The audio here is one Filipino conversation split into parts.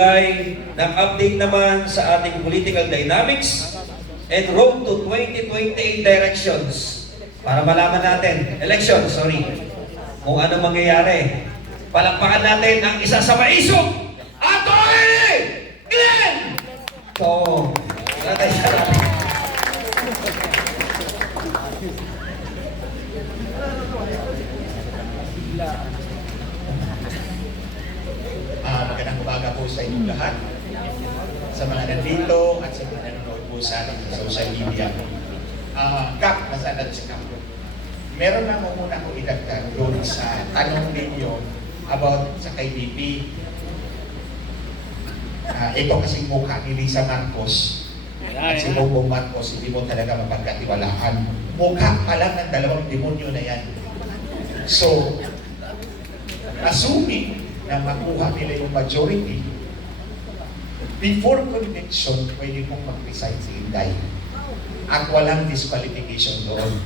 Ay ng update naman sa ating political dynamics and road to 2028 directions para malaman natin, kung ano mangyayari. Palakpakan natin ang isa sa maisog, Atty. Glenn! So, natin siya natin. Magandang umaga po sa inyong lahat, sa mga nandito at sa mga nanonood po sa ating social media. Kap, nasaan natin si Kap? Meron na muna ko idagdag doon sa tanong ninyo about sa kay BP. Ito kasing mukha ni Lisa Marcos at si Bongbong Marcos, hindi mo talaga mapagkatiwalaan. Mukha pa lang ng dalawang demonyo na yan. So, assuming na makuha nila yung majority, before conviction, pwede pong mag-resign si Inday. At walang disqualification doon.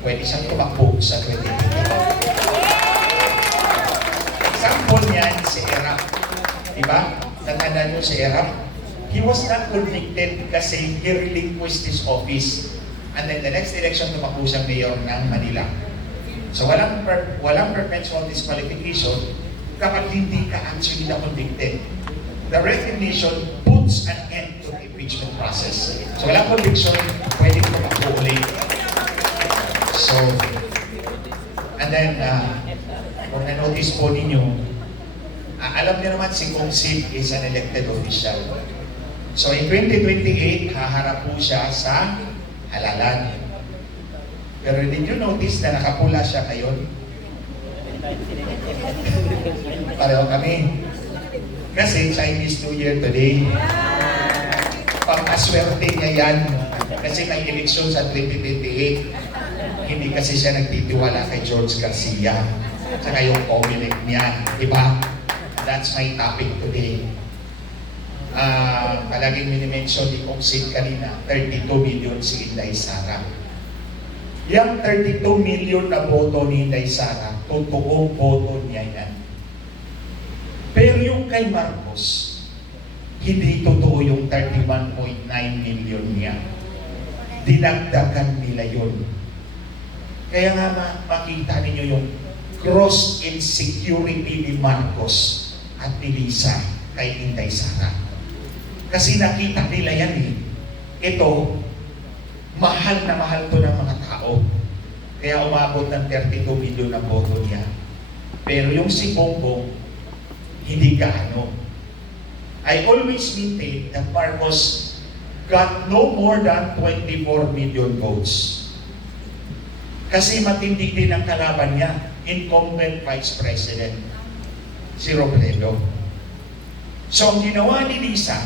Pwede siyang tumakbo sa 2020. Example niyan, si Erap. Diba? Natandaan nyo si Erap? He was not convicted kasi he relinquished his office. And then the next election, tumakbo siyang mayor ng Manila. So walang perpetual disqualification kapag hindi ka actually na-convicted. The recognition puts an end to the impeachment process. So walang conviction, pwede ko mag-ulit. So, and then, kung na-notice po ninyo, alam niyo naman si Kong Sip is an elected official. So in 2028, haharap po siya sa halalan. Pero did you notice na nakapula siya ngayon? Pareho kami. Kasi Chinese New Year today. Pang-aswerte niya yan. Kasi may eleksyon sa 2028. Hindi kasi siya nagtitiwala kay George Garcia. Saka yung Comelec niya. Diba? That's my topic today. Palaging minimension ni Kong Sid kanina, 32 million si Inday Sara. Yang 32 million na boto ni Inday Sara, totoong boto niya yan. Pero yung kay Marcos, hindi totoo yung 31.9 million niya. Dinagdagan nila yun. Kaya nga makita ninyo yung cross insecurity ni Marcos at ni Lisa kay Inday Sara. Kasi nakita nila yan eh. Ito, mahal na mahal to ng mga tao. Kaya umabot ng 32 million na boto niya. Pero yung si Bongbong, hindi gaano. I always maintain that Marcos got no more than 24 million votes. Kasi matindi din ang kalaban niya, incumbent Vice President, si Robredo. So ang ginawa ni Lisa,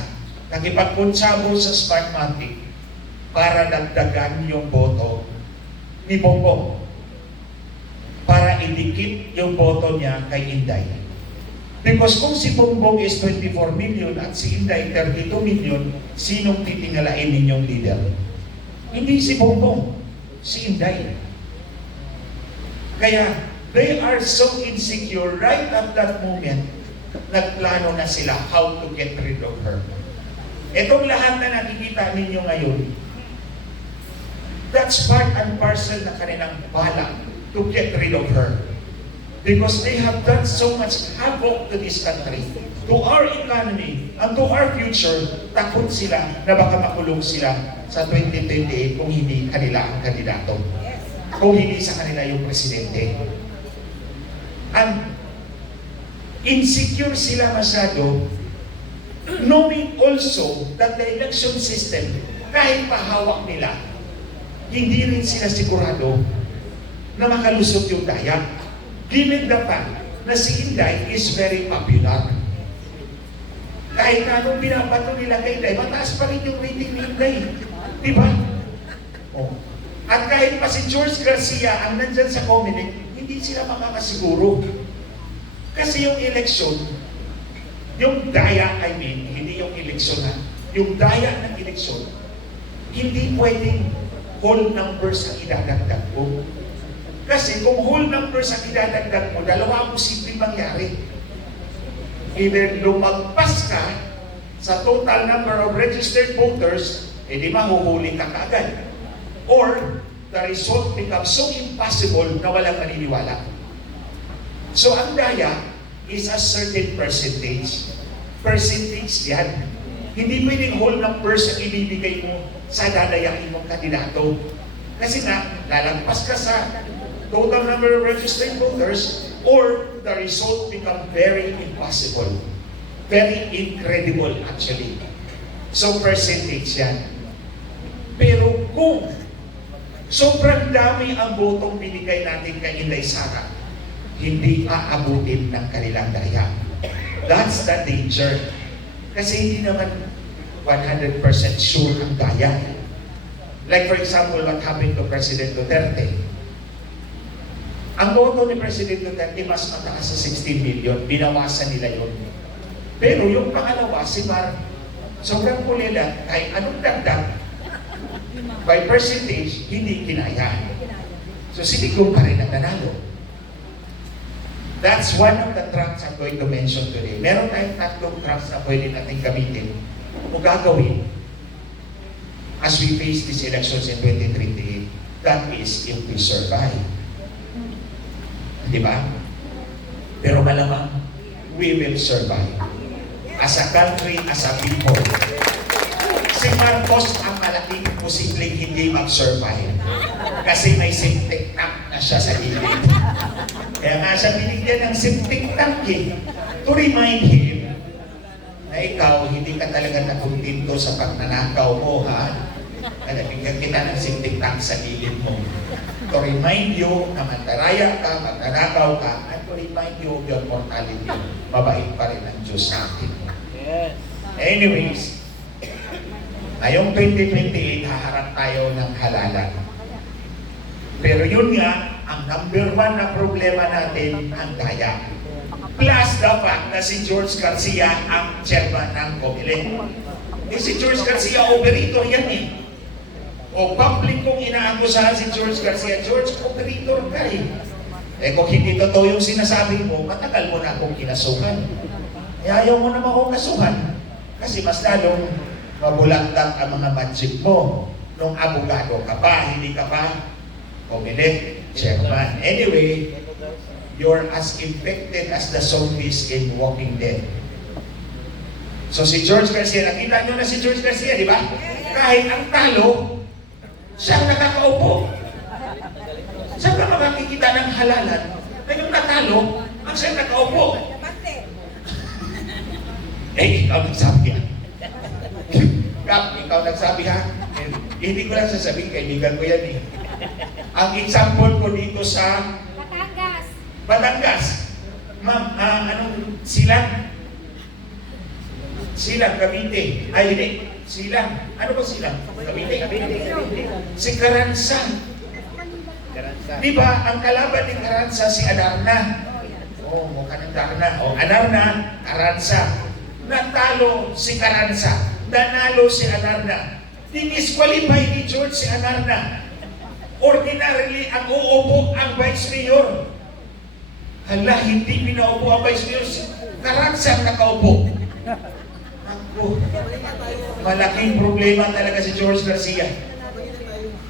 nakipagkonsabo sa Smartmatic para dagdagan yung boto ni Bongbong. Para idikit yung boto niya kay Inday. Because kung si Bongbong is 24 million at si Inday 32 million, sinong titingalain ninyong leader? Hindi si Bongbong, si Inday. Kaya, they are so insecure right at that moment, nagplano na sila how to get rid of her. Itong lahat na nakikita ninyo ngayon, that's part and parcel na kanilang balak to get rid of her. Because they have done so much havoc to this country, to our economy, and to our future. Takot sila na baka makulong sila sa 2028 kung hindi kanila ang kandidato. Kung hindi sa kanila yung presidente. And insecure sila masyado, knowing also that the election system, kahit pahawak nila, hindi rin sila sigurado na makalusot yung daya. Given the fact na si Inday is very popular. Kahit anong binabato nila kay Inday, mataas pa rin yung rating ni Inday. Diba? Oh. At kahit pa si George Garcia ang nandyan sa Comelec, hindi sila makakasiguro. Kasi yung eleksyon, yung daya, hindi yung eleksyon ha, yung daya ng eleksyon, hindi pwedeng whole numbers ang idadagdag mo. Kasi kung whole numbers ang idadagdag mo, dalawa ang posibleng mangyari. Either lumagpas ka sa total number of registered voters, edi mahuhuli ka kaagad. Or, the result becomes so impossible na walang maniniwala. So, ang daya is a certain percentage. Percentage yan. Hindi pwedeng whole numbers ang ibibigay mo sa dadayain mong kandidato. Kasi nga, lalagpas ka sa total number of registered voters, or the result become very impossible. Very incredible actually. So percentage yan. Pero kung sobrang dami ang botong binigay natin kay Inday Sara, hindi aabutin ng kanilang daya. That's the danger. Kasi hindi naman 100% sure ang daya. Like for example, what happened to President Duterte. Ang boto ni President Duterte mas mataas sa 16 million, binawasan nila yun. Pero yung pangalawa, si Mar, sobrang kulila, kahit anong dagdag, by percentage, hindi kinaya. So si Digong pa rin ang nanalo. That's one of the tracks I'm going to mention today. Meron tayong tatlong tracks na pwede natin gamitin o gagawin as we face these elections in 2028. That is, if we survive. Di ba? Pero malamang, we will survive. As a country, as a people. Si Marcos ang malaking posibleng hindi mag-survive. Kasi may septic tank na siya sa gilid. Kaya nga siya binigyan ng septic tank to remind him na ikaw, hindi ka talaga nakuntinto sa pagnanakaw mo, ha? Kaya bigyan kita ng septic tank sa gilid mo. To remind you na mandaraya ka, magnanakaw ka, and to remind you of your mortality. Mabait pa rin ang Diyos sa atin. Yes. Anyways, ngayong 2028, haharap tayo ng halalan. Pero yun nga, ang number one na problema natin, ang daya. Plus the fact na si George Garcia ang chairman ng COMELEC. Eh si George Garcia, operator yan eh. O public kong inaakusahan si George Garcia, George, operator ka eh. Eh kung hindi totoo yung sinasabi mo, matagal mo na akong kinasuhan. Eh ayaw mo naman akong kasuhan. Kasi mas lalong mabulagdag ang mga magic mo. Nung abogado ka pa, hindi ka pa COMELEC chairman. Anyway, you're as infected as the zombies in Walking Dead. So si George Garcia, nakita nyo na si George Garcia, di ba? Kahit ang talo, siyang nakakaupo. Saan ka makakikita ng halalan na yung natalo ang siyang nakaupo? Eh, ikaw nagsabi ha. Kap, ikaw nagsabi ha. Hindi ko lang sasabihin, kaibigan ko yan eh. Ang example ko dito sa Batangas. Ma'am, anong silang? Silang, Cavite. Ay, hindi. Silang. Ano ba silang? Cavite. Si Carranza. Di ba, ang kalaban ni Carranza si Adarna. Oh, mukha ng Darna. Oh, Adarna, Carranza. Natalo si Carranza. Nanalo si Adarna. Dinisqualify ni George si Adarna. Ordinarily, ang uupo ang Vice Mayor. Hala, hindi pinaupo ang Vice Mayor. Carranza ang nakaupo. Ako, malaking problema talaga si George Garcia.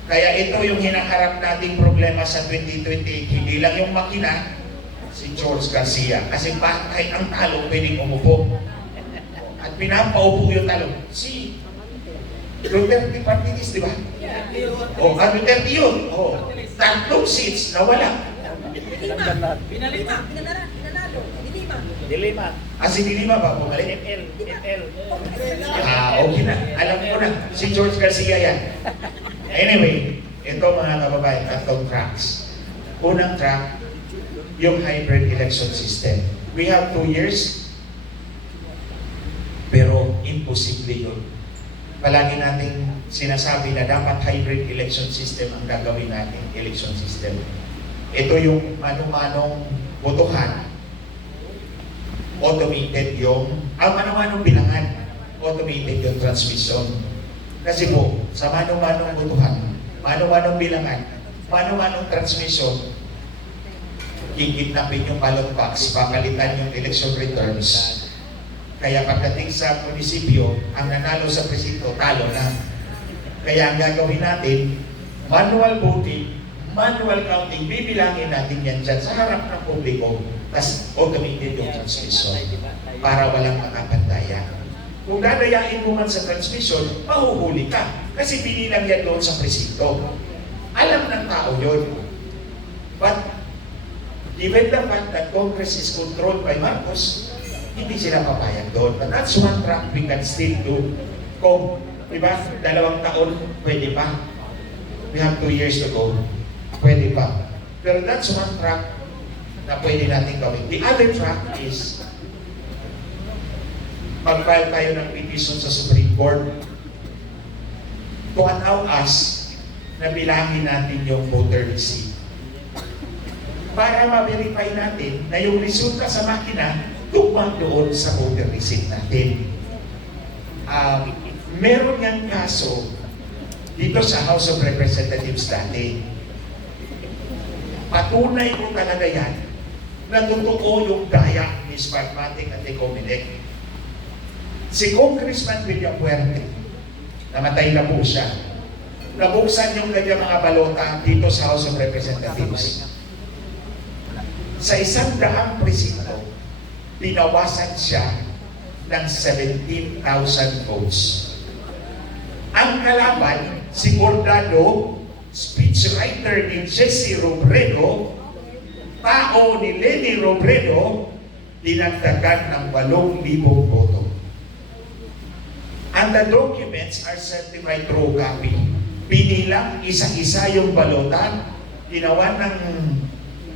Kaya ito yung hinaharap nating problema sa 2028. Hindi lang yung makina, si George Garcia. Kasi kahit ang talo, pwedeng umupo. At pinapaupo yung talo. Si Duterte Partinis, di ba? O, Duterte yun. O, tatlong seats na wala. Dilima. Si Dilima ba? Bumalik? FL. Okay na. Alam ko na. Si George Garcia yan. Anyway, ito mga kababayan, tatlong tracks. Unang track, yung hybrid election system. We have 2 years, pero imposible yun. Palagi nating sinasabi na dapat hybrid election system ang gagawin natin, election system. Ito yung mano-manong botohan. Automated yung, mano-manong bilangan. Automated yung transmission. Kasi po, sa mano-manong botohan, mano-manong bilangan, mano-manong transmission, kikidnapin yung ballot box, papalitan yung election returns, Kaya pagdating sa munisipyo, ang nanalo sa presinto, talo na. Kaya ang gagawin natin, manual voting, manual counting, bibilangin natin yan dyan sa harap ng publiko, tas automated yung transmission para walang makapandaya. Kung dadayain mo man sa transmission, mahuhuli ka kasi binilang yan doon sa presinto. Alam ng tao yun. But given the fact that Congress is controlled by Marcos, hindi sila papayag doon. But that's one track we can still do. Kung, diba, 2 taon, pwede pa. We have 2 years to go. Pwede pa. Pero that's one track na pwede natin gawin. The other track is mag-file tayo ng petition sa Supreme Court to allow us na bilangin natin yung voter receipt para ma-verify natin na yung resulta sa makina tugma doon sa voter receipt natin. Meron yang kaso dito sa House of Representatives dati. Patunay ko talaga yan na totoo yung daya ni Smartmatic at ni Comelec. Si Congressman William Puerte, namatay na po siya. Nabuksan yung kanyang mga balota dito sa House of Representatives. Sa 100 presinto, pinawasan siya ng 17,000 votes. Ang kalaban, si Bordado, speechwriter ni Jesse Robredo, tao ni Leni Robredo, dinagdagan ng 8,000 boto. And the documents are certified true copy. Pinilang isa-isa yung balota, ginawa ng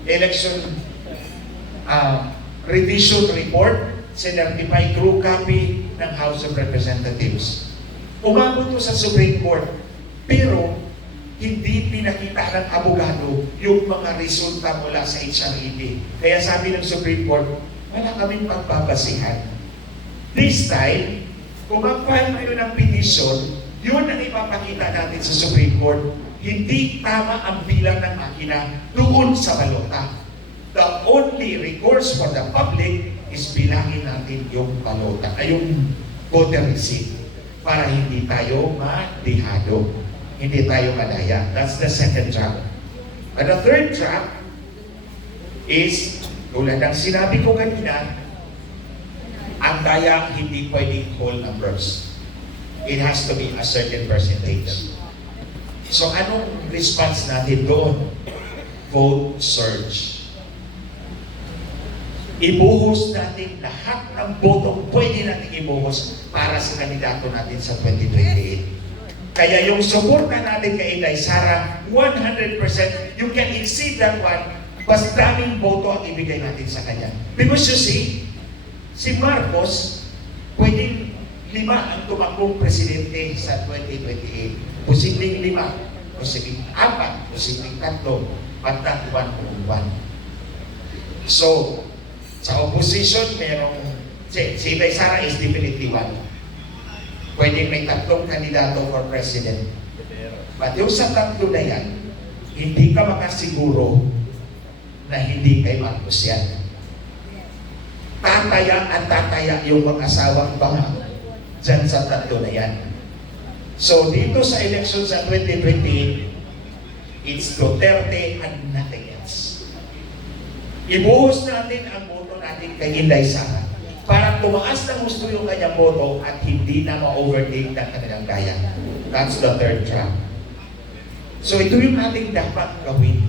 election revision report, certified true copy ng House of Representatives. Umabot to sa Supreme Court, pero hindi pinakita ng abogado yung mga resulta mula sa HREB. Kaya sabi ng Supreme Court, wala kaming pagbabasihan. This time, kung mag-file kayo ng petition, yun ang ipapakita natin sa Supreme Court. Hindi tama ang bilang ng makina doon sa balota. The only recourse for the public is bilangin natin yung balota, ay yung voter receipt, para hindi tayo madihado, hindi tayo madaya. That's the second trap. And the third trap is, tulad ng sinabi ko kanina, ang daya hindi pwedeng whole numbers. It has to be a certain percentage. So anong response natin doon? Vote surge. Ibuhos natin lahat ng botong pwede natin ibuhos para sa kandidato natin sa 2028. Kaya yung suporta natin kay Inday Sara, 100%, you can exceed that one, mas daming boto ang ibigay natin sa kanya. Because you see, si Marcos, pwedeng 5 ang tumakbong presidente sa 2028. Posibleng 5, posibleng 4, posibleng 3, patat 1. So, sa opposition, merong, si Inday Sara is definitely 1. Pwedeng may 3 kandidato for president. But yung sa 3 na yan, hindi ka makasiguro na hindi kay Marcos yan. Tataya at tataya yung mag-asawang banga dyan sa 3 na yan. So dito sa election sa 2028, it's Duterte and nothing else. Ibuhos natin ang boto natin kay Inday Sara para tumaas ng gusto yung kanyang boto at hindi na ma-overtake ng kanilang daya. That's the third trap. So ito yung ating dapat gawin.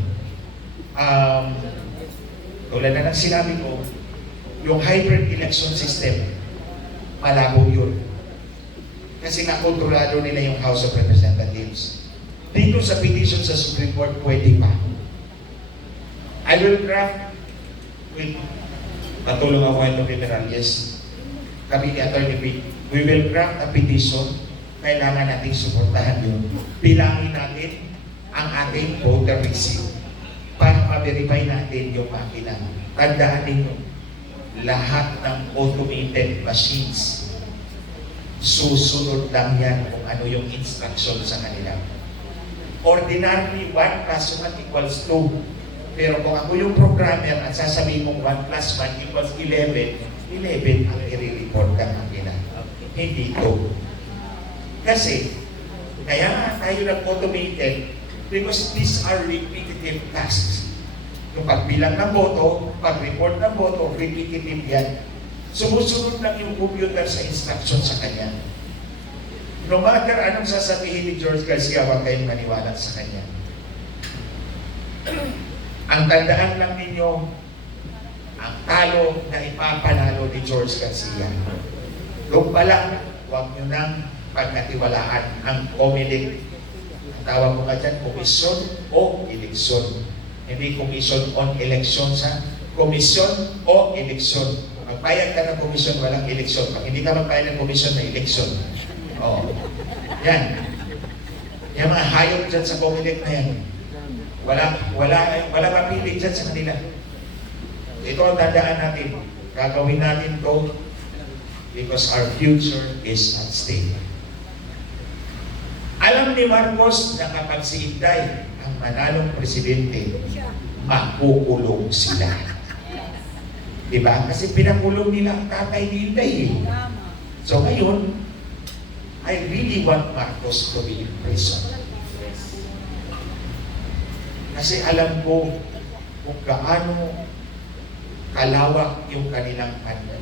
Tulad na ng sinabi ko, yung hybrid election system, malabo yun. Kasi nga kontrolado nila yung House of Representatives. Dito sa petition sa Supreme Court, pwede pa. I will draft with patulong ako ito, General, yes. Kami ni Atty. Vic, we will draft a petition. Kailangan nating suportahan yun. Bilangin natin ang ating voter receipt para ma-verify natin yung makina. Tandaan ninyo, lahat ng automated machines, susunod lang yan kung ano yung instruction sa kanila. Ordinarily, 1 plus 1 equals 2. Pero kung ako yung programmer at sasabihin mong 1 plus 1 equals 11, 11 ang i-report ng kanila. Hindi 2. Kasi, kaya nga tayo nag-automated because these are repetitive tasks. Yung pagbilang ng boto, pag-report ng boto, repetitive yan. Sumusunod lang yung computer sa instruction sa kanya. No matter anong sasabihin ni George Garcia, huwag kayong maniwala sa kanya. Ang tandaan lang ninyo, ang talo na ipapanalo ni George Garcia. Doon pa lang, huwag nyo nang pagkatiwalaan ang COMELEC. Ang tawag ko nga dyan, komisyon o eleksyon. Hindi komisyon on election sa komisyon o eleksyon. Kung magbayad ka ng komisyon, walang eleksyon. Pag hindi ka magbayad ng komisyon, may eleksyon. Oh. Yan. Yung mga hayop dyan sa COMELEC na yan. Wala mapilit dyan sa kanila. Ito ang tandaan natin. Gagawin natin to because our future is at stake. Alam ni Marcos na kapag si Inday ang manalong presidente, makukulong sila. Diba? Kasi pinakulong nila ang tatay ni Inday eh. So ngayon, I really want Marcos to be in prison. Kasi alam ko kung gaano kalawak yung kanilang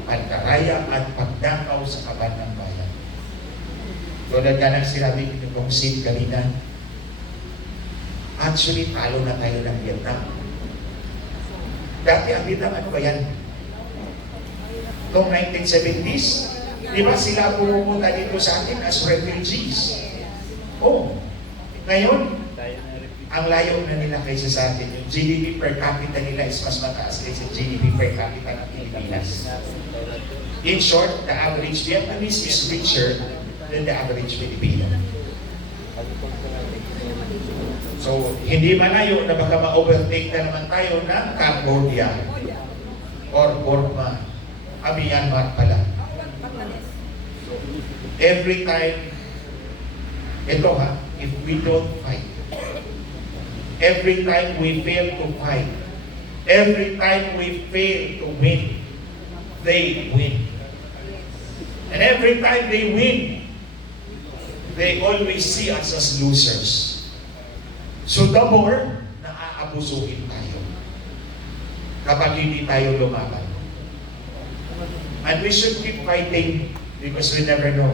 pandaraya at pagdakaw sa kaban ng bayan. Tulad ka ng sinabi ni Kong Sid kanina, actually talo na tayo ng Vietnam. Dati ang Vietnam, ano ba yan? Noong 1970s, di ba sila pumunta dito sa atin as refugees? Oh, ngayon, ang layo na nila kaysa sa atin. Yung GDP per capita nila is mas mataas kaysa GDP per capita ng Pilipinas. In short, the average Vietnamese is richer than the average Filipino. So, hindi malayo na baka ma-overtake na naman tayo ng Cambodia or Burma, Myanmar pala. Every time, ito ha, if we don't fight, every time we fail to fight, every time we fail to win, they win. And every time they win, they always see us as losers. So the more naaabusuhin tayo kapag hindi tayo lumaban. And we should keep fighting because we never know.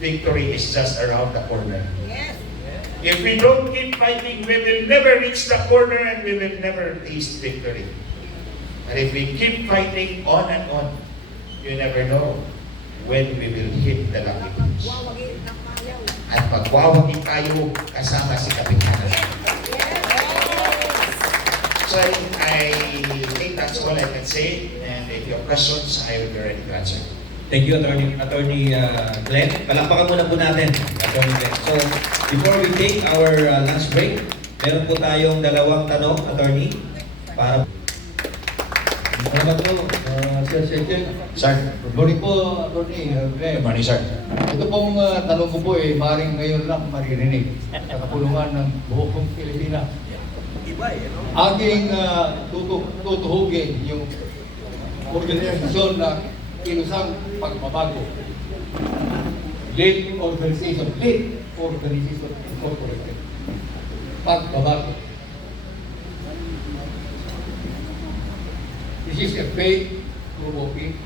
Victory is just around the corner. Yes. If we don't keep fighting, we will never reach the corner and we will never taste victory. But if we keep fighting on and on, you never know when we will hit the lucky punch. Wawagin ng mayaw. At magwawagi tayo kasama si Kapitana. So I think that's all I can say. And if you have questions, I will be ready to answer. Thank you, Attorney Glenn. Palakpakan muna po natin, Attorney Glenn. So, before we take our lunch break, meron po tayong dalawang tanong, Attorney, para... Salamat po, Sir Secretary. Sir. Good morning po, Atty. Glenn. Good morning, sir. Ito pong tanong ko po maring ngayon lang maririnig sa kapulungan ng buong Pilipinas. Aking tutuhugin yung organisasyon na kinusang pagbabago. Late Organization Incorporated. Pagbabago. This is a faith-provoking,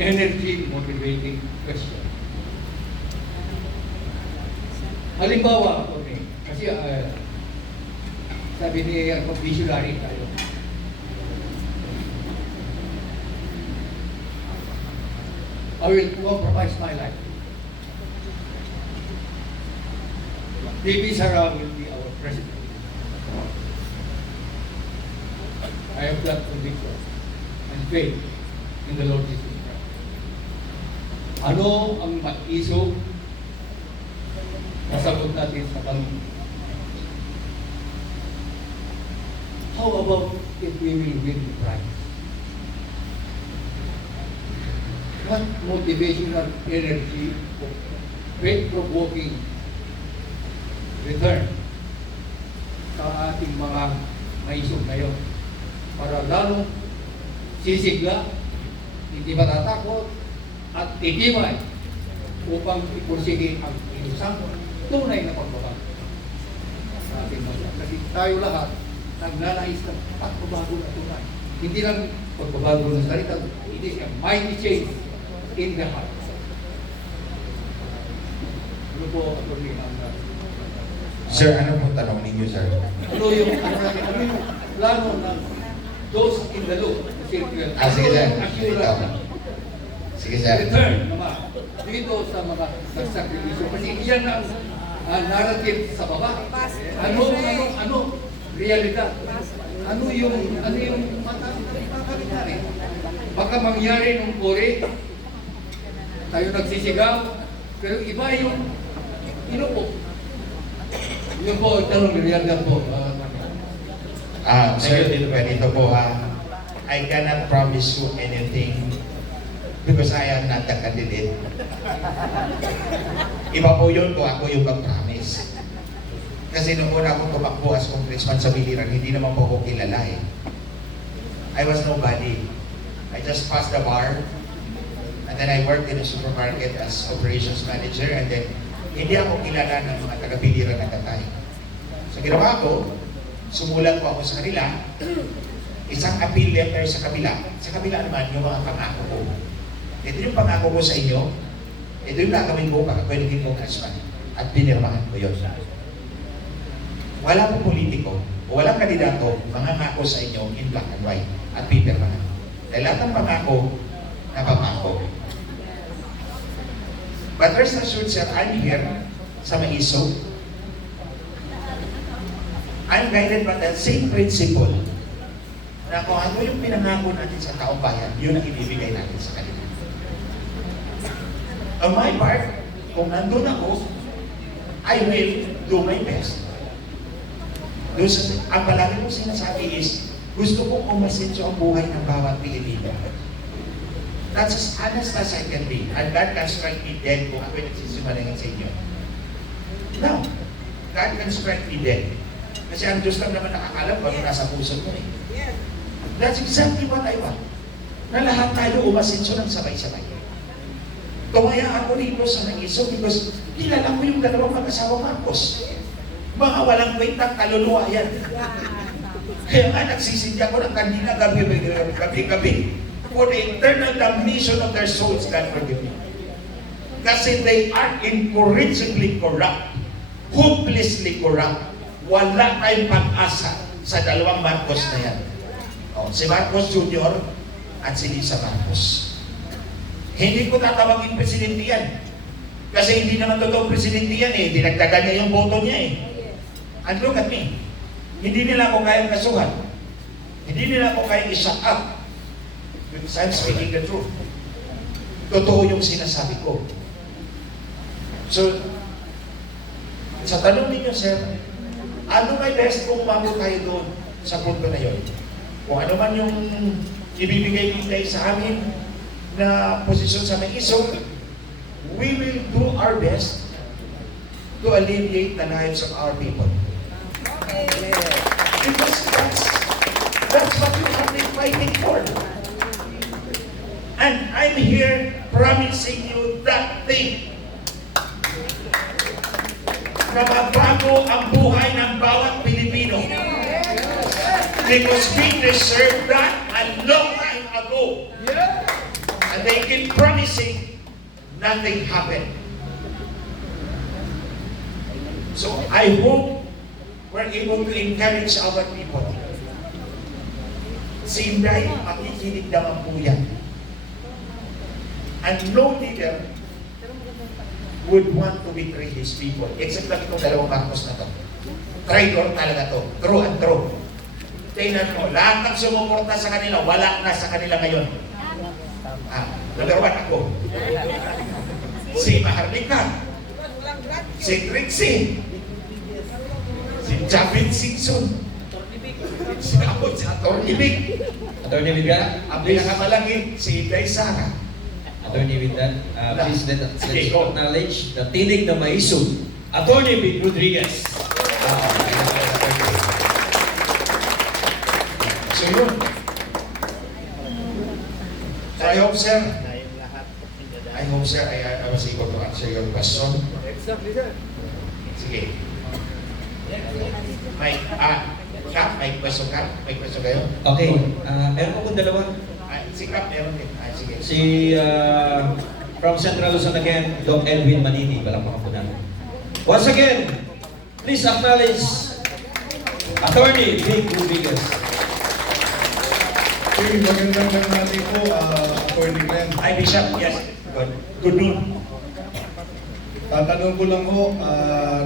energy-motivating question. Halimbawa, kasi sabi ni visionary tayo. I will compromise my life. David Sara will be our president. I have that conviction and faith in the Lord Jesus Christ. Ano ang mag-isog na sagot natin sa tanong? How about if we will win the prize? What motivational energy, faith-provoking return sa ating mga maisog ngayon para lalong sisigla, hindi matatakot, at titibay upang ipursige ang isang tunay na pagbabago sa ating bansa. Kasi tayo lahat nagnanais ng pagbabago na tunay. Hindi lang pagbabago ng salita, it is a mighty change in the heart. Ano po, Atty. Amra? Sir, ano po tanong ninyo, sir? Ano yung plano ng those in the loop? Sige, sir. Assurance na Sige, sir. return naman dito sa mga nagsakripisyo. Kasi iyan ang narrative sa baba. Ano realidad? Ano yung matalikari? Baka mangyari nung Kore, tayo nagsisigaw, pero iba yung inupo. Yun po, tanong realidad po. Sir, ganito po I cannot promise you anything because I am not the candidate. Iba po yun kung ako yung mag-promise. Kasi nung una akong tumakbo as congressman sa Biliran, hindi naman po ako kilala eh. I was nobody. I just passed the bar and then I worked in a supermarket as operations manager and then hindi ako kilala ng mga taga-Biliran at tatay. So ginawa ko, sumulat ko ako sa kanila, isang appeal letter sa kabila naman yung mga pangako ko. Ito yung pangako ko sa inyo, ito yung gagawin ko para pwede kong congressman at pinirmahan ko yun. Wala pong politiko o walang kandidato mangangako sa inyo in black and white at pipirmahan. Dahil lahat ng pangako, napapako. But rest assured, sir, I'm here sa Maiso. I'm guided by the same principle na kung ano yung pinangako natin sa taong bayan, yun ang ibibigay natin sa kanila. On my part, kung nandun ako, I will do my best. Ang palagi kong sinasabi is, gusto kong umasenso ang buhay ng bawat Pilipino. That's as honest as I can be. And God can strike me dead kung ako yung nagsisimalingin sa inyo. Now, God can strike me dead. Kasi ang Diyos lang naman nakakalam kung ano nasa puso mo eh. That's exactly what I want. Na lahat tayo umasenso ng sabay-sabay. Tumaya ako rito sa Nangiso because kilala ko yung dalawang mag-asawa Marcos. Mga walang kwentang kaluluwa yan. Kaya nga nagsisidya ko ng kanina gabi-gabi. For the eternal damnation of their souls, God forgive me. Kasi they are incorrigibly corrupt, hopelessly corrupt. Wala tayong pag-asa sa dalawang Marcos na yan. Si Marcos Jr. at si Lisa Marcos. Hindi ko tatawagin presidente yan. Kasi hindi naman totoong presidente yan eh. Dinagdagan niya yung boto niya eh. And look at me. Hindi nila ako kayang kasuhan. Hindi nila ako kayang i-shut up. Because I'm speaking the truth. Totoo yung sinasabi ko. So, sa tanong ninyo, sir, ano may best kung umabot tayo doon sa punto na yun? Kung ano man yung ibibigay nila sa amin na posisyon sa Maiso, we will do our best to alleviate the lives of our people. Because that's what you have been fighting for. And I'm here promising you that thing. Na mabago ang buhay ng bawat Pilipino. Because we deserved that a long time ago. And they keep promising, nothing happened. So I hope we're able to encourage our people. Si Inday, makikinig naman po yan. And no leader would want to betray his people. Except lang itong dalawang Marcos na to. Traitor talaga to. True and true. Tingnan mo, lahat ng sumuporta sa kanila, wala na sa kanila ngayon. Number one ako. Si Maharlika. Si Trixie. Si Javin Singson. Si ako, si Atty. Vic. Attorney Vivian, Ang pinakamalaki, si Inday Sara. Attorney Vivian, please let's acknowledge the tinig na Maiso, Attorney Vic Rodriguez. So yun. hope, sir, I was able to answer your question. Sige. May question ka? May question kayo? Okay, meron po kong dalawa. Si Kap, meron din. Sige. Si, from Central Luzon again, Doc Edwin Manini. Palakpakan po namin. Once again, please acknowledge Attorney Vic Rubigas. Okay, magandang natin po, Attorney Glenn. Hi, Bishop. Yes. Good noon. Tatanong ko lang ho,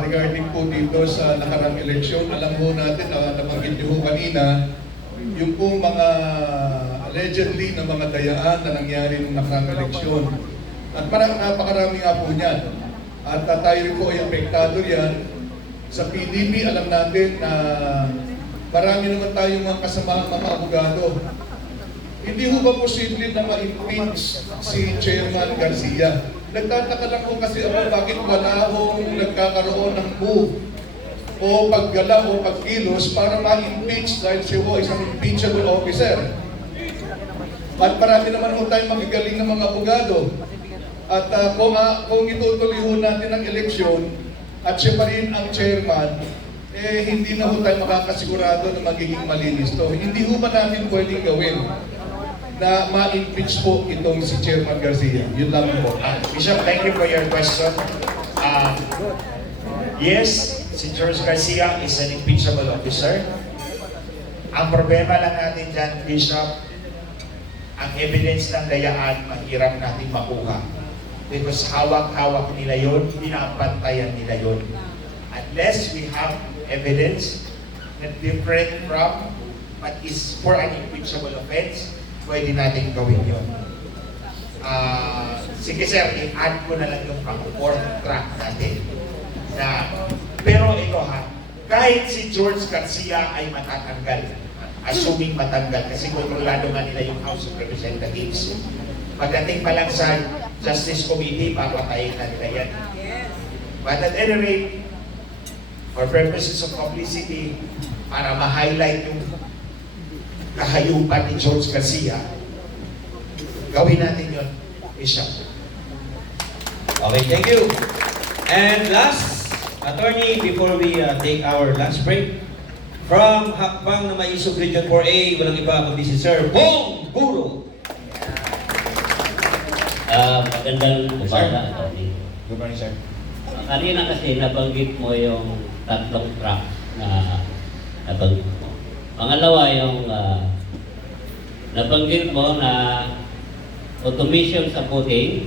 regarding po dito sa nakarang eleksyon, alam ho natin, nabanggit niyo ho kanina, yung pong mga allegedly na mga dayaan na nangyari nung nakarang eleksyon. At parang napakarami nga po niyan. At tayo rin po ay apektado yan. Sa PDP, alam natin na marami naman tayong mga kasamaang mga abogado. Hindi ho ba posible na ma-impeach si Chairman Garcia? Nagtataka lang po kasi ako bakit wala hong nagkakaroon ng move o paggalaw o pagkilos para ma-impeach dahil siya ho isang impeachable officer. At marami naman ho tayong magigaling na mga abogado. At kung itutuloy ho natin ang eleksyon at siya pa rin ang chairman, hindi na ho tayo makakasigurado na magiging malinis to. Hindi ho ba natin pwedeng gawin na ma-impeach po itong si Chairman Garcia? Yun lang po. Bishop, thank you for your question. Yes, si George Garcia is an impeachable officer. Ang problema lang natin dyan, Bishop, ang evidence ng dayaan, mahirap natin makuha. Because hawak-hawak nila yun, pinapantayan nila yun. Unless we have evidence na different from what is for an impeachable offense, pwede natin gawin yun. Sige sir, i-add ko na lang yung pang-fourth track natin. Pero ito ha, kahit si George Garcia ay matatanggal, assuming matanggal, kasi kontrolado nga nila yung House of Representatives. Pagdating pa lang sa Justice Committee, papatayin na nila yan. But at any rate, for purposes of publicity, para ma-highlight yung kahayupan ni George Garcia, gawin natin yun, Bishop. Okay, thank you. And last, Attorney, before we take our lunch break, from Hakbang na Maisog Region 4A, walang iba kundi si Sir Bong Guro. Magandang umaga, Atty. Good morning, sir. Kanina kasi nabanggit mo yung tatlong track na nabanggit mo. Pangalawa yung nabanggit mo na automation sa voting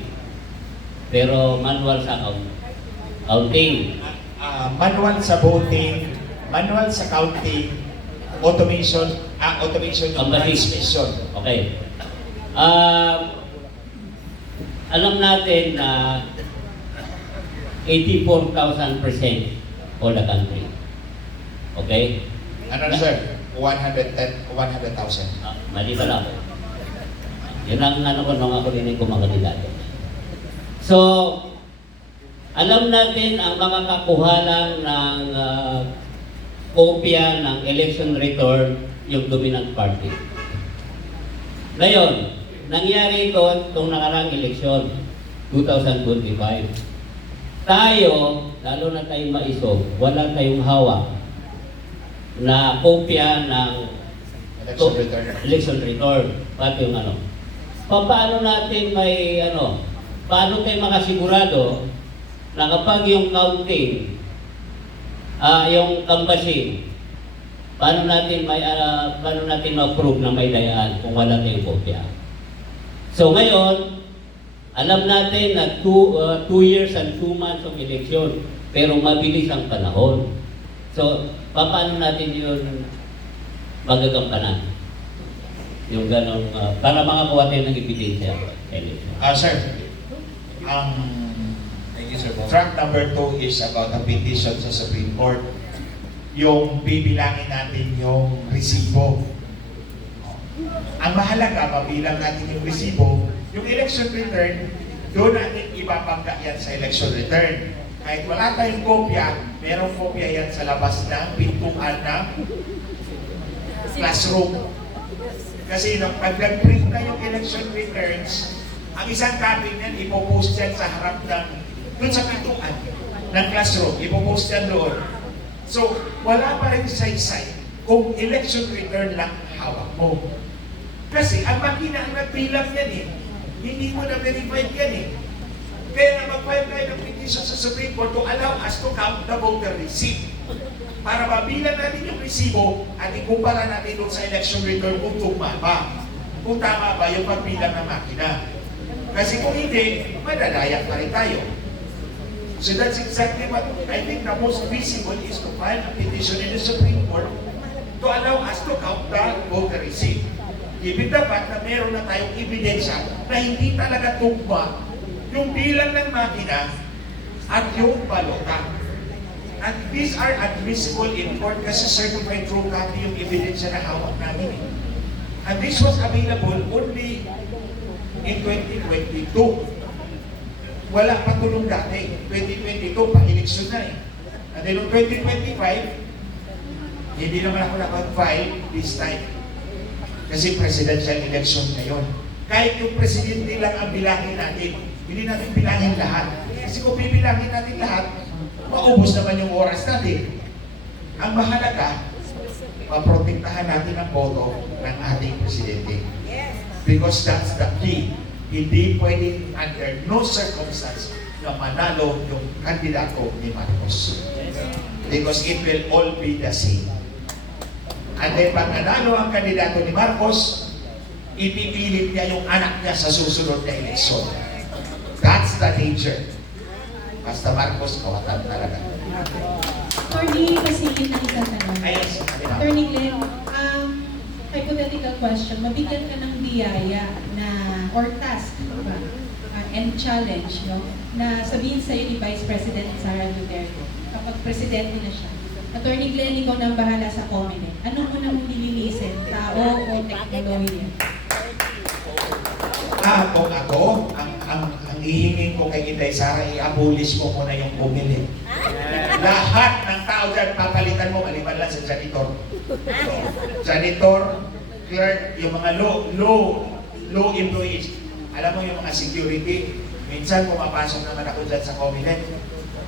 pero manual sa counting. Manual sa voting, manual sa counting, automation ng transmission. Okay. Alam natin na 84,000% for the country. Okay? Ano na, sir? 100,000. Mali pala ako. Yun ang ko nung ako rin ko mga kandidato. So, alam natin ang mga kakuhalan ng kopya ng election return yung dominant party. Ngayon, nangyari ito itong nakarang eleksyon, 2025. Tayo, lalo na tayong maisog, wala tayong hawak na kopya ng election return. Pati yung ano. Paano natin may paano tayo makasigurado na kapag yung counting, yung canvassing, paano natin ma-prove na may dayaan kung wala tayong kopya? So ngayon, alam natin na 2 years and 2 months of election, pero mabilis ang panahon. So, paano natin yun magagampanan? Yung ganong, para makakuha tayo ng ebidensya. Sir, track number 2 is about a petition sa Supreme Court. Yung bibilangin natin yung resibo. Ang mahalaga, mabilang natin yung resibo, yung election return, doon natin ipapangga yan sa election return. Kahit wala tayong kopya, merong kopya yan sa labas ng pintuan ng classroom. Kasi nung pag nag-print na yung election returns, ang isang copy niyan, ipopost yan sa harap ng, doon sa pintuan ng classroom, ipopost yan doon. So, wala pa rin say-say kung election return lang hawak mo. Kasi ang makina ang nagbilang yan eh. Hindi mo na-verified yan eh. Kaya nga mag-file tayo ng petition sa Supreme Court to allow us to count the voter receipt. Para mabilang natin yung resibo at ikumpara natin doon sa election return kung tuma ba. Kung tama ba yung pagbilang ng makina. Kasi kung hindi, madadayak pa rin tayo. So that's exactly what I think the most feasible is to file a petition in the Supreme Court to allow us to count the voter receipt. Given the fact na meron na tayong ebidensya na hindi talaga tugma yung bilang ng makina at yung balota. And these are admissible in court kasi certified true copy yung ebidensya na hawak namin. And this was available only in 2022. Wala pa tulong dati. 2022, pa-election na eh. And then noong 2025, hindi naman ako nakapag-file this time. Kasi presidential election ngayon. Kahit yung presidente lang ang bilangin natin, hindi natin bilangin lahat. Kasi kung bibilangin natin lahat, maubos naman yung oras natin. Ang mahalaga, maprotektahan natin ang boto ng ating presidente. Because that's the key. Hindi pwedeng under no circumstance na manalo yung kandidato ni Marcos. Because it will all be the same. And then pag nanalo ang kandidato ni Marcos, ipipilit niya yung anak niya sa susunod na eleksyon. That's the danger. Basta Marcos, kawatan talaga. Attorney, pasigil ng isang tanong. Ayos. Attorney Glenn, hypothetical question, mabigyan ka ng biyaya na, or task, diba? And challenge, no? Na sabihin sa'yo ni Vice President Sara Duterte, kapag presidente na siya, Attorney Glenn, ikaw nang bahala sa Comelec. Ano mo nang nililisin? Tao o teknolohiya? Kung ako, ang hihingin ko kay Inday Sara, i-abolish mo muna yung Comelec. Lahat ng tao dyan, papalitan mo, maliban lang sa janitor. Janitor, clerk, yung mga low employees. Alam mo yung mga security, minsan pumapasok naman ako dyan sa Comelec.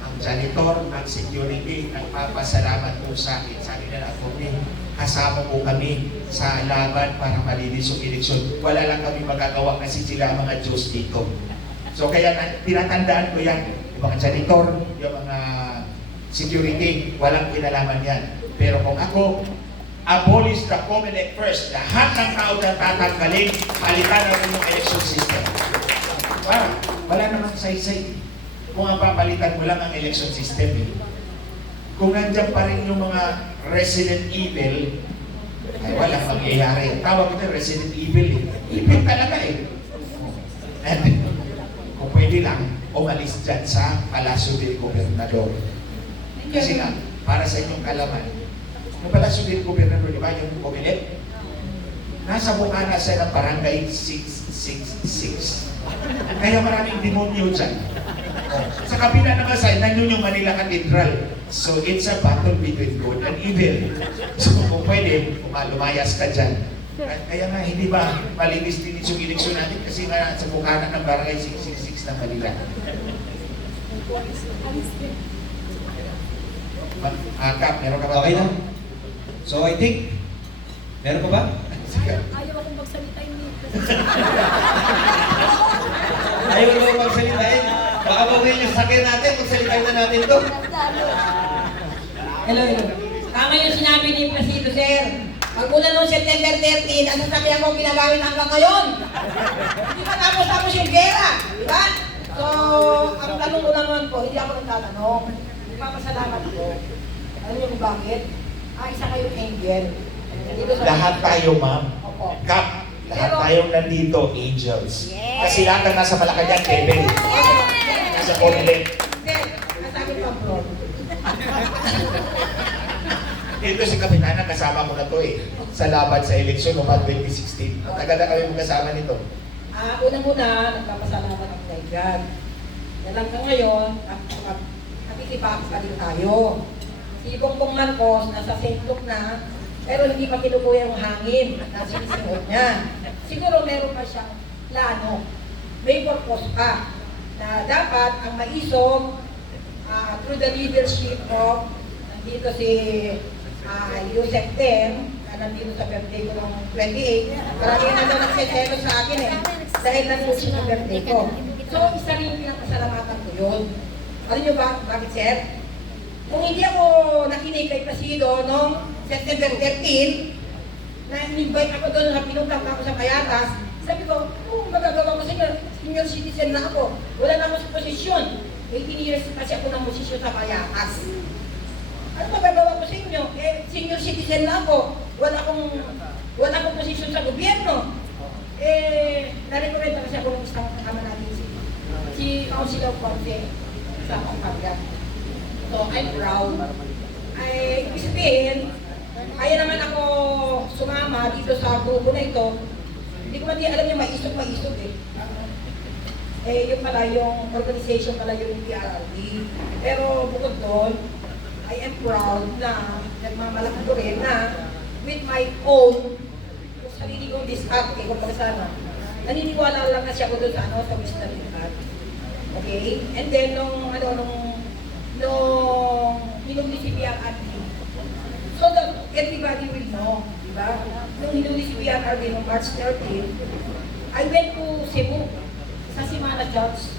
Ang janitor, ang security, nagpapasalamat po sa akin. Sabi nila, Atty, kasama po kami sa laban para malinis yung eleksyon. Wala lang kami magagawa kasi sila ang mga Diyos dito. So kaya tinatandaan ko yan. Yung mga janitor, yung mga security, walang kinalaman yan. Pero kung ako, abolish the Comelec first. Lahat ng tao na tatanggalin, palitan natin yung election system. Wala namang say-say. Kung ang papalitan mo lang ang election system eh. Kung nandiyan pa rin yung mga Resident Evil, ay walang mangyayari. Tawag ito Resident Evil eh. Evil talaga eh. And kung pwede lang, umalis dyan sa Palasyo del Gobernador. Kasi nga, para sa inyong kalaman, yung Palasyo del Gobernador, di ba yung Comelec? Nasa mukha na siya ng barangay 666. Kaya maraming demonyo dyan. Sa kabila naman side, nandun yung Manila Cathedral. So it's a battle between good and evil. So kung pwede, lumayas ka dyan. Kaya nga, hindi ba malinis-linis yung eleksyon natin kasi nga sa mukha na ng barangay 666 ng Manila. Kap, meron ka ba? Okay na. So I think, meron pa ba? Ayaw akong magsalita yung Ayaw naman magsalitain. Baka bawiin yung sakyan natin, magsalitain na natin to. Hello. Tama yung sinabi ni Presido, sir. Magmula noong September 13, ang sasakyan ko ginagamit hanggang ngayon. Hindi pa tapos yung gera, di ba? So, ang tanong ko naman po, hindi ako nagtatanong. Nagpapasalamat ko. Alam niyo kung bakit? Isa kayong angel. Nandito sa- Lahat tayo, ma'am. Opo. Kap, lahat Pero- tayong nandito, angels. Kasi lahat ang nasa Malacanang, Devil. Nasa Comelec. Sir, nasabi ko bro. Dito si Kapitana, kasama ko na to eh. Sa laban sa eleksyon noong 2016. Ang tagal na kami magkasama nito. Una-muna, nagpapasalamat ako kay God. Dalang ka ngayon, nakikipak pa din tayo. Si Bongbong Marcos, nasa St. Luke na, pero hindi pa kinukuha yung hangin na sinisimuot niya. Siguro meron pa siyang plano, may purpose pa, na dapat ang maisog through the leadership of nandito si Yusek Tem, na nandito sa birthday ko ng 28. Marami na daw nagseselo sa akin dahil nandito siya sa birthday ko. So, isa rin yung pinakasalamatan ko yun. Alam niyo ba, bakit sir? Kung hindi ako nakinig kay Presido noong September 13, na in-invite ako doon na pinunta ako sa Payatas, sabi ko, magagawa ko sa inyo, senior citizen na ako. Wala na ako sa posisyon. 18 years kasi ako ng posisyon sa Payatas. Ano magagawa ko sa inyo? Senior citizen na ako. Wala akong posisyon sa gobyerno. Narekomenda kasi ako ng isang kasama natin si Councilor Ponce sa Pampanga. So, I'm proud. Ibig sabihin, kaya naman ako sumama dito sa grupo na ito. Hindi ko man din alam yung maisog eh. Yung pala, yung organization pala yung PRRD. Pero bukod doon, I am proud na nagmamalaki ko rin na with my own sarili kong diskarte kung sana. Naniniwala lang kasi ako doon sa Mr. Impact. Okay? And then, nung hinuli si PRRD, so that everybody will know, di ba? Nung hinuli si PRRD noong March 13, I went to Cebu, sa Simana Church.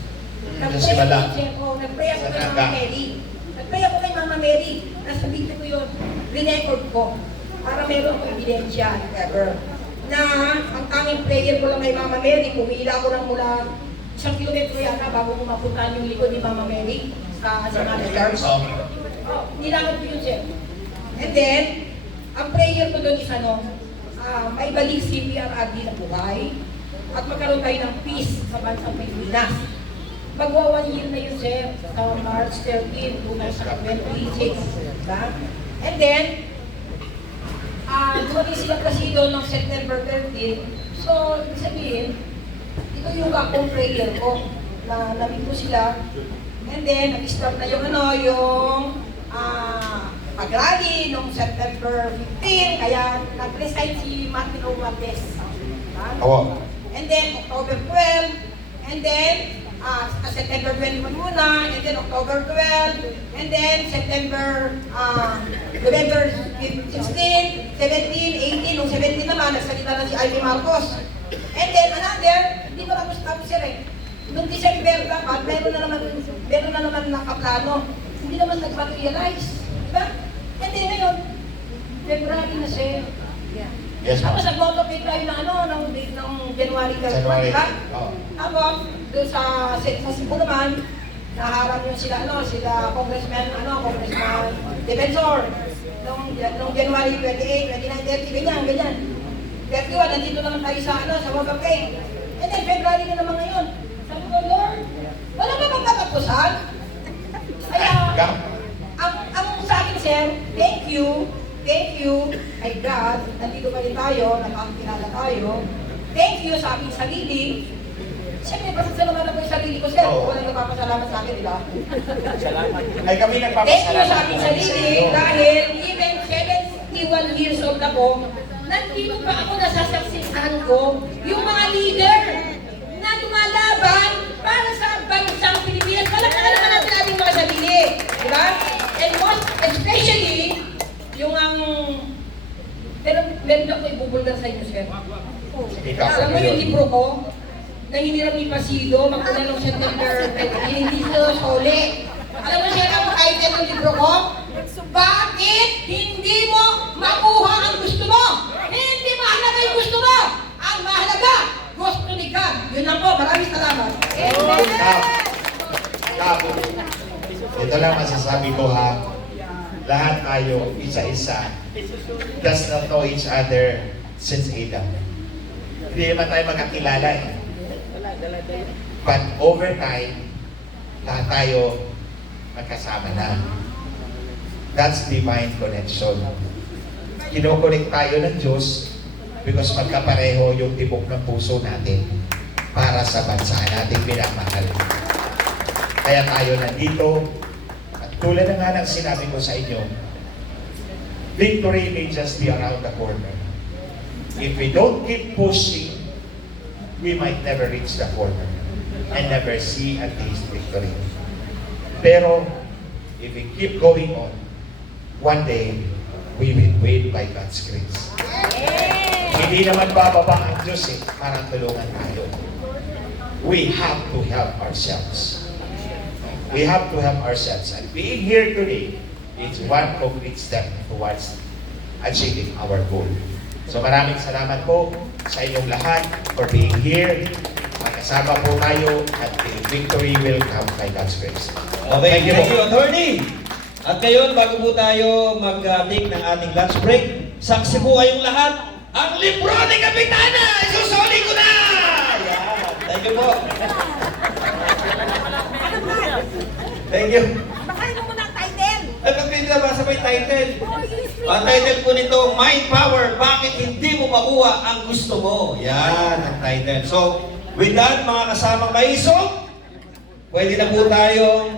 Nag-pray ako kay Mama Mary. Nag-pray ako kay Mama Mary. Nasa video ko yun. Rinecord ko. Para meron ko ebidensya, if ever. Na ang tanging prayer ko lang kay Mama Mary, pumila ko lang mula 1 kilometro yata bago mapuntahan yung likod ni Mama Mary sa Simana Church. Nilakad ko yun siya. And then, ang prayer ko doon is maibalik si PRRD na buhay at magkaroon tayo ng peace sa bansang Pilipinas. Magwa 1 year na yun, sir, sa March 13, 2026. Diba? And then, dumating sila Presido ng September 13. So, ibig sabihin, ito yung akong prayer ko na nabig ko sila. And then, nag-start na yung pag-rally noong September 15, kaya nag-resign si Martin Romualdez. And then, October 12, and then, September 21 muna, and then October 12, and then November 16, 17, 18, noong 17 naman, nagsalita na si Ivy Marcos. And then another, hindi ko tapos siya rin. Noong December dapat, meron na naman nakaplano. Hindi naman nag-materialize. Diba? And then ngayon, February na siya. Yes, ma'am. Tapos nag-motopay tayo ng January 31, diba? Tapos, doon sa Cebu naman, naharap yun sila Congressman Defensor. Noong January 28, 29, 30, ganyan. 31, nandito naman tayo sa Wagapay. And then, February na naman ngayon. Sabi ko, Lord, wala ba magkatapusan? Kaya, ang sa akin, sir, thank you, my God, nandito pa rin tayo, nakakilala tayo. Thank you sa aking sarili. Siyempre, pasasalamat ako yung sarili ko, sir. Walang nagpapasalamat sa akin, di ba? Ay kami Thank you nagpapasalamat. sa aking sarili dahil even 71 years old ako, nandito pa ako nasasaksihan ko yung mga leader na lumalaban para sa bansang Pilipinas. Palakpakan naman natin ating mga sarili. Di ba? And most especially, yung pero meron ako ibubulgar sa inyo, sir. Alam mo yung libro ko, na hiniram ni Presido, magmula ng September 20, hindi ito soli. Alam mo, sir, ang title ng libro ko? Bakit hindi mo makuha ang gusto mo? Hindi mahalaga yung gusto mo! Ang mahalaga, gusto ni God. Yun lang po, maraming salamat. Ito lang masasabi ko ha. Lahat tayo, isa-isa, does not know each other since Adam. Hindi naman tayo magkakilala eh. But over time, lahat tayo magkasama na. That's divine connection. Kinokonek tayo ng Diyos because magkapareho yung tibok ng puso natin para sa bansa natin pinamahal. Kaya tayo nandito. At tulad na nga ng sinabi ko sa inyo, victory may just be around the corner. If we don't keep pushing, we might never reach the corner and never see at least victory. Pero, if we keep going on, one day, we will win by God's grace. Hindi naman bababa ang Diyos para tulungan tayo. We have to help ourselves. We have to help ourselves. And being here today is one concrete step towards achieving our goal. So maraming salamat po sa inyong lahat for being here. Magkasama po tayo at the victory will come by God's grace. Okay, thank you, Attorney. At ngayon, bago po tayo mag-take ng ating lunch break, saksi po kayong lahat, ang libro ni Kapitana! Isusoli ko na! Yan. Thank you po. Thank you. Bakayin mo muna ang title. At pag pinabasa pa yung title, ang title po nito, Mind Power, Bakit Hindi Mo Makuha Ang Gusto Mo? Yan ang title. So, with that, mga kasamang maiso, pwede na po tayo